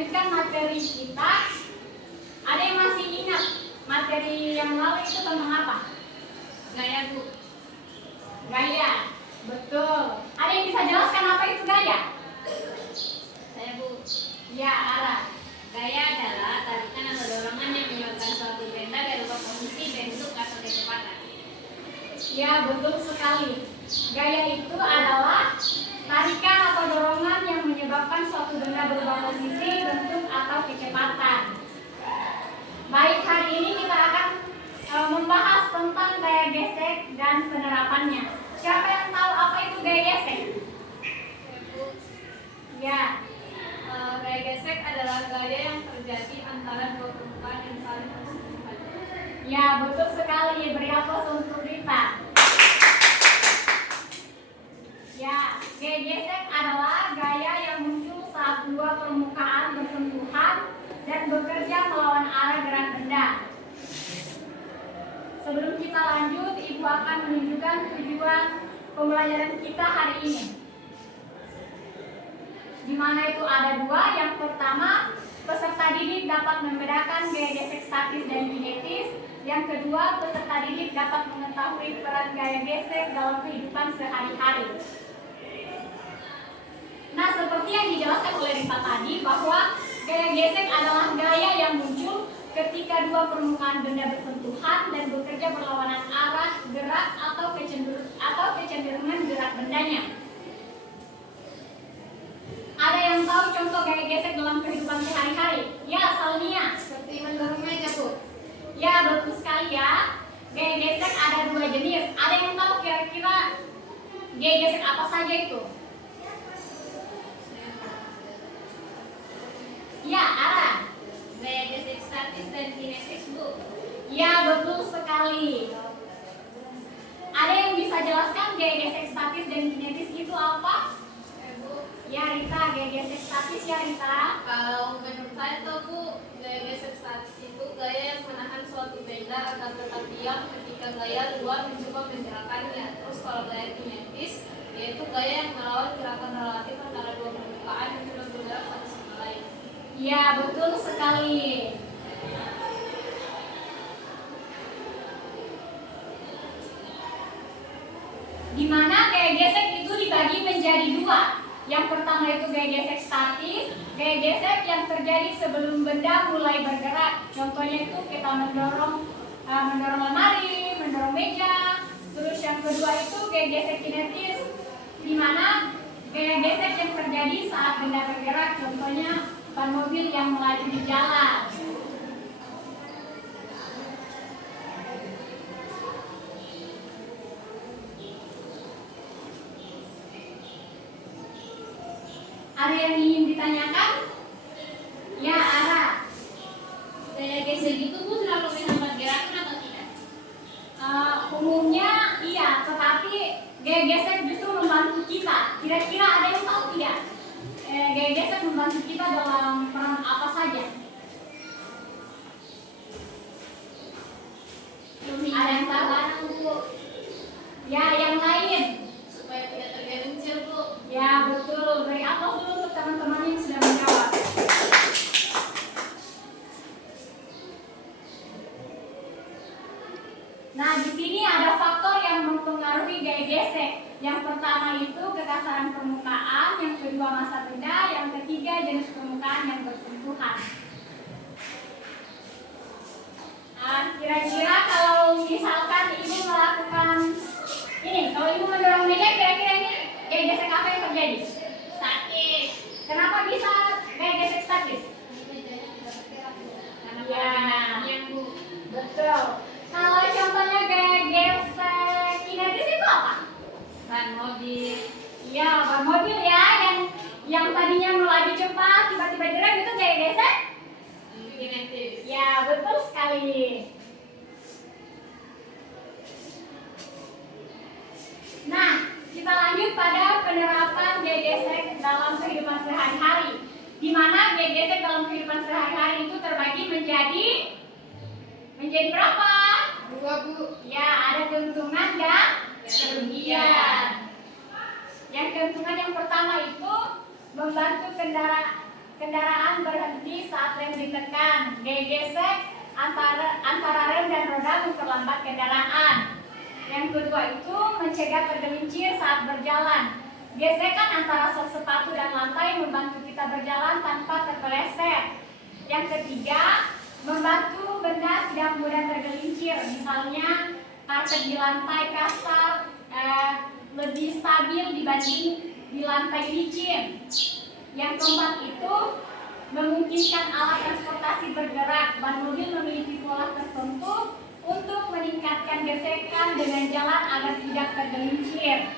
melanjutkan materi kita. Ada yang masih ingat materi yang lalu itu tentang apa? Gaya, Bu. Gaya. Betul. Ada yang bisa jelaskan apa itu gaya? Saya, Bu. Ya, Ara. Gaya adalah tarikan atau dorongan yang menyebabkan suatu benda berupa posisi, bentuk, atau kecepatan. Ya, betul sekali. Gaya itu adalah tarikan atau dorongan yang menyebabkan suatu benda berupa posisi, bentuk, atau kecepatan. Baik, hari ini kita akan membahas tentang gaya gesek dan penerapannya. Siapa yang tahu apa itu gaya gesek? Ya. Gaya gesek adalah gaya yang terjadi antara dua permukaan yang saling bersentuhan. Ya, betul sekali. Beri aplaus untuk Rita. Ya, gaya gesek adalah gaya yang muncul saat dua permukaan bersentuhan dan bekerja melawan arah gerak benda. Sebelum kita lanjut, Ibu akan menunjukkan tujuan pembelajaran kita hari ini. Di mana itu ada dua. Yang pertama, peserta didik dapat membedakan gaya gesek statis dan kinetis. Yang kedua, peserta didik dapat mengetahui peran gaya gesek dalam kehidupan sehari-hari. Nah, seperti yang dijelaskan oleh Rita tadi, bahwa gaya gesek adalah gaya yang muncul ketika dua permukaan benda bersentuhan dan bekerja berlawanan arah gerak atau kecenderungan gerak bendanya. Ada yang tahu contoh gaya gesek dalam kehidupan sehari-hari? Ya, Salnia. Seperti mendorong meja, Bu. Ya, betul sekali ya. Gaya gesek ada dua jenis. Ada yang tahu kira-kira gaya gesek apa saja itu? Ya, Ara. Gaya gesek statis dan kinetis, Bu. Ya, betul sekali. Ada yang bisa jelaskan gaya gesek statis dan kinetis itu apa? Bu. Ya, Rita, gaya gesek statis ya, Rita. Kalau menurut saya tuh, Bu, gaya gesek statis itu gaya yang menahan suatu benda agar tetap diam ketika gaya luar mencoba menggerakkannya. Terus kalau gaya kinetis, yaitu gaya yang melawan gerakan relatif antara dua permukaan yang sudah bergerak satu sama lain. Ya, betul sekali. Di mana gaya gesek itu dibagi menjadi dua. Yang pertama itu gaya gesek statis, gaya gesek yang terjadi sebelum benda mulai bergerak. Contohnya itu kita mendorong lemari, mendorong meja. Terus yang kedua itu gaya gesek kinetis, di mana gaya gesek yang terjadi saat benda bergerak. Contohnya ban mobil yang melaju di jalan. Ada yang ingin ditanyakan? Ya, Ara. Gaya gesek itu, Bu, selalu menghambat gerakan atau tidak? Umumnya iya, tetapi gaya gesek justru membantu kita. Kira-kira ada yang tahu tidak? Gaya gesek membantu kita dalam peran apa saja? Ada yang tahu? Bu. Ya, yang lain. Supaya tidak tergelincir, Bu. Ya, betul. Beri aplaus dulu untuk teman-teman yang sudah menjawab. Nah, di sini ada faktor yang mempengaruhi gaya gesek. Yang pertama itu kekasaran permukaan, yang kedua massa benda, yang ketiga jenis permukaan yang bersentuhan. Nah, kira-kira kalau misalkan ibu melakukan ini, kalau ibu mendorong meja, kira-kira ini gaya gesek apa yang terjadi? Statis. Kenapa bisa gaya gesek statis? Ya, Bu. Betul. Kalau contohnya gaya gesek kinetis itu apa? Ban mobil. Ya, ban mobil ya, yang tadinya melaju cepat tiba-tiba gerak itu gaya gesek Kinetis. ya, betul sekali. Nah, kita lanjut pada penerapan gaya gesek dalam kehidupan sehari-hari, di mana gaya gesek dalam kehidupan sehari-hari itu terbagi menjadi berapa? Dua, Bu. Ya, ada keuntungan dan kerugian. Yang keuntungan yang pertama itu membantu kendaraan berhenti saat rem ditekan. Gaya gesek antara rem dan roda memperlambat kendaraan. Yang kedua itu mencegah tergelincir saat berjalan. Gesekan antara sol sepatu dan lantai membantu kita berjalan tanpa terpeleset. Yang ketiga, membantu benda tidak mudah tergelincir. Misalnya karpet di lantai kasar lebih stabil dibanding di lantai licin. Yang keempat itu memungkinkan alat transportasi bergerak. Ban mobil memiliki pola tertentu untuk meningkatkan gesekan dengan jalan agar tidak tergelincir.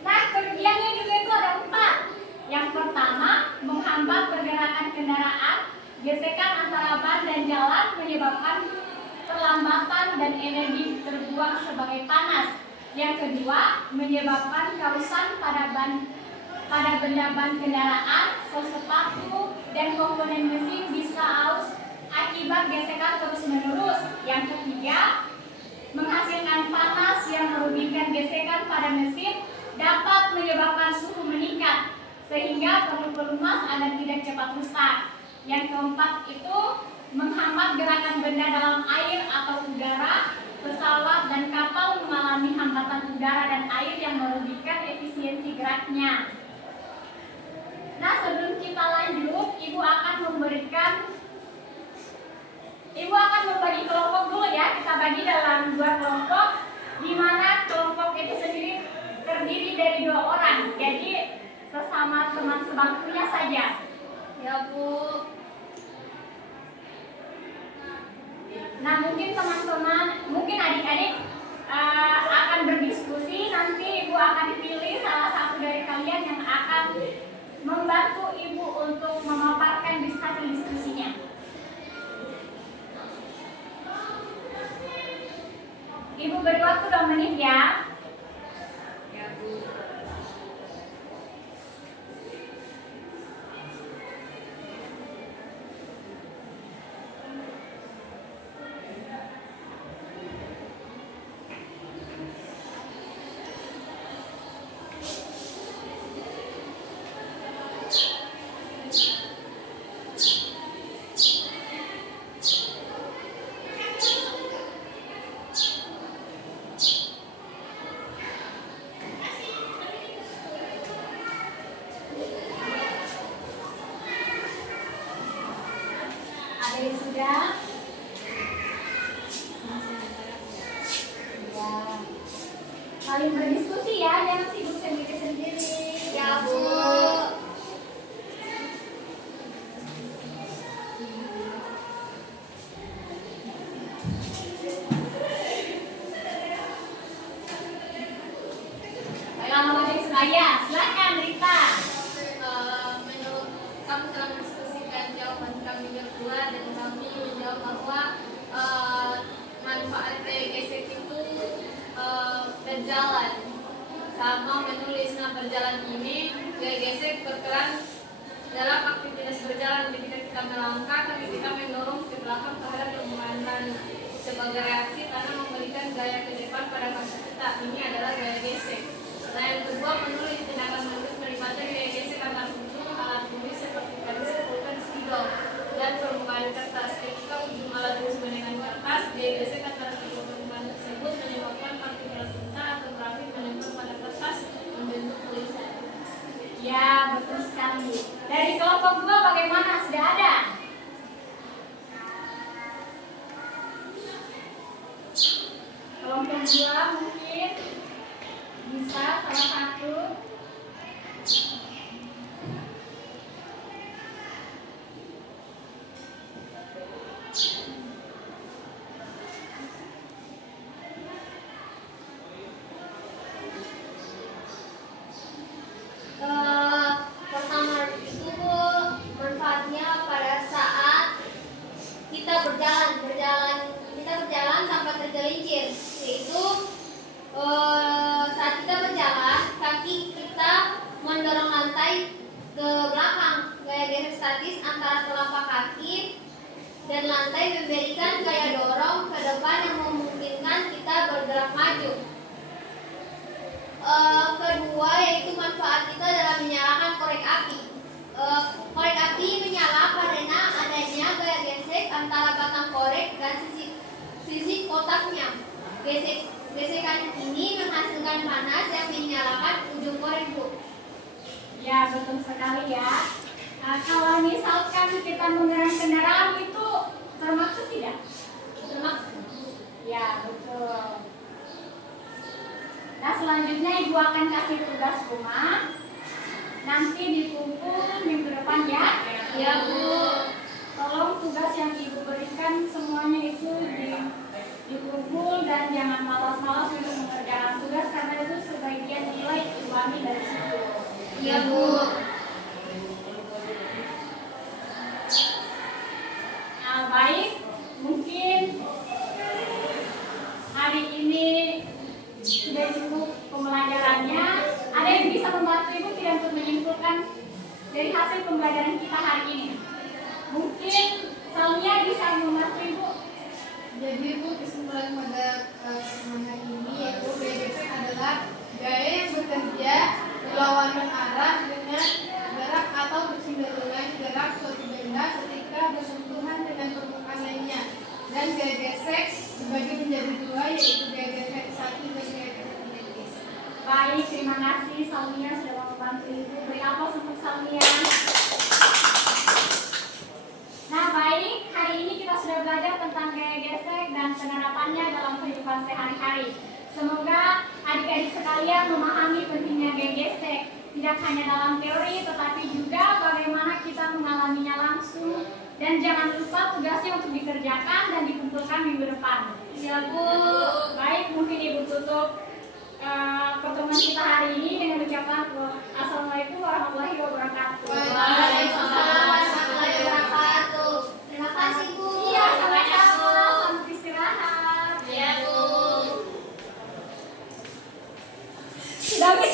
Nah, kerugiannya juga itu ada 4. Yang pertama, menghambat pergerakan kendaraan. Gesekan antara ban dan jalan menyebabkan perlambatan dan energi terbuang sebagai panas. Yang kedua, menyebabkan kausan pada benda ban kendaraan, sol sepatu, dan komponen mesin bisa aus akibat gesekan terus-menerus. Yang ketiga, menghasilkan panas yang merugikan. Gesekan pada mesin dapat menyebabkan suhu meningkat sehingga perlu pelumas agar tidak cepat rusak. Yang keempat itu menghambat gerakan benda dalam air atau udara. Pesawat dan kapal mengalami hambatan udara dan air yang merugikan efisiensi geraknya. Nah, sebelum kita lanjut, Ibu akan membagi kelompok dulu ya. Kita bagi dalam 2 kelompok, di mana kelompok itu sendiri terdiri dari 2 orang. Jadi sesama teman sebangkunya saja. Ya Bu. Nah, mungkin teman-teman, mungkin adik-adik akan berdiskusi. Nanti Ibu akan pilih salah satu dari kalian yang akan membantu Ibu untuk memaparkan hasil diskusinya. Ibu beri waktu 2 menit ya. Ya Bu. Ada yang sudah? Ya. Saling berdiskusi ya, jangan sibuk sendiri-sendiri. Ya Bu. Kalau ada yang sudah, silakan Rita. Menurut kami telah mendiskusikan jawaban kami berdua dan kami menjawab bahwa manfaat gaya gesek itu berjalan sama menulis. Nah, berjalan ini gaya gesek berperan dalam aktivitas berjalan. Ketika kita melangkah, tapi kita mendorong ke belakang terhadap permukaan sebagai reaksi karena memberikan gaya ke depan pada kaki kita. Ini adalah gaya gesek. Nah, yang kedua, menulis. Tindakan menulis melibatkan gaya gesek antar ujung alat tulis seperti pensil, pulpen, spidol, dan permukaan kertas. Ketika ujung alat tulis dengan kertas, gaya gesek antara kedua permukaan tersebut menyebabkan partikel tinta atau grafit menempel pada kertas membentuk tulisan. Ya, betul sekali. Dari kelompok 2 bagaimana? Sudah ada? Kelompok 2 mungkin bisa salah satu. Pertama itu manfaatnya pada saat kita berjalan tanpa tergelincir, yaitu saat kita berjalan kaki kita mendorong lantai ke belakang. Gaya gesek statis antara telapak kaki dan lantai memberikan gaya dorong ke depan yang memungkinkan kita bergerak maju. Kedua yaitu manfaat kita dalam menyalakan korek api. Korek api menyala karena adanya gaya gesek antara batang korek dan sisi kotaknya. Gesekan ini menghasilkan panas yang menyalakan ujung korek, Bu. Ya, betul sekali ya. Kalau misalkan kita mengerem kendaraan itu termaksud tidak? Termaksud. Ya, betul. Nah, selanjutnya Ibu akan kasih tugas rumah. Nanti dikumpul minggu depan ya. Ya, Bu. Tolong tugas yang Ibu berikan semuanya itu dikumpul dan jangan malas-malas untuk mengerjakan tugas karena itu sebagian nilai Ibu ambil dari situ. Iya, Bu. Nah, baik. Mungkin hari ini sudah cukup pembelajarannya. Ada yang bisa membantu Ibu tidak untuk menyimpulkan dari hasil pembelajaran kita hari ini? Mungkin Salmia bisa membantu Ibu. Jadi Bu, kesimpulan pada pertemuan hari ini yaitu gaya gesek adalah gaya yang bekerja berlawanan arah dengan gerak atau bersinambungan gerak suatu benda ketika bersentuhan dengan permukaan lainnya. Dan gaya gesek dibagi menjadi dua, yaitu gaya gesek satu dan gaya gesek kinetis. Baik, terima kasih Salmia sudah membantu Ibu. Beri aplaus untuk Salmia. Nah, baik, hari ini kita sudah belajar tentang gaya gesek dan penerapannya dalam kehidupan sehari-hari. Semoga adik-adik sekalian memahami pentingnya gaya gesek, tidak hanya dalam teori, tetapi juga bagaimana kita mengalaminya langsung. Dan jangan lupa tugasnya untuk dikerjakan dan dikumpulkan minggu depan. Ya, Bu. Baik, mungkin Ibu tutup pertemuan kita hari ini dengan ucapan Assalamualaikum warahmatullahi wabarakatuh. Waalaikumsalam warahmatullahi wabarakatuh. Terima kasih, Bu. Iya, sama-sama. Selamat istirahat. Ya, Bu. Sudah bisa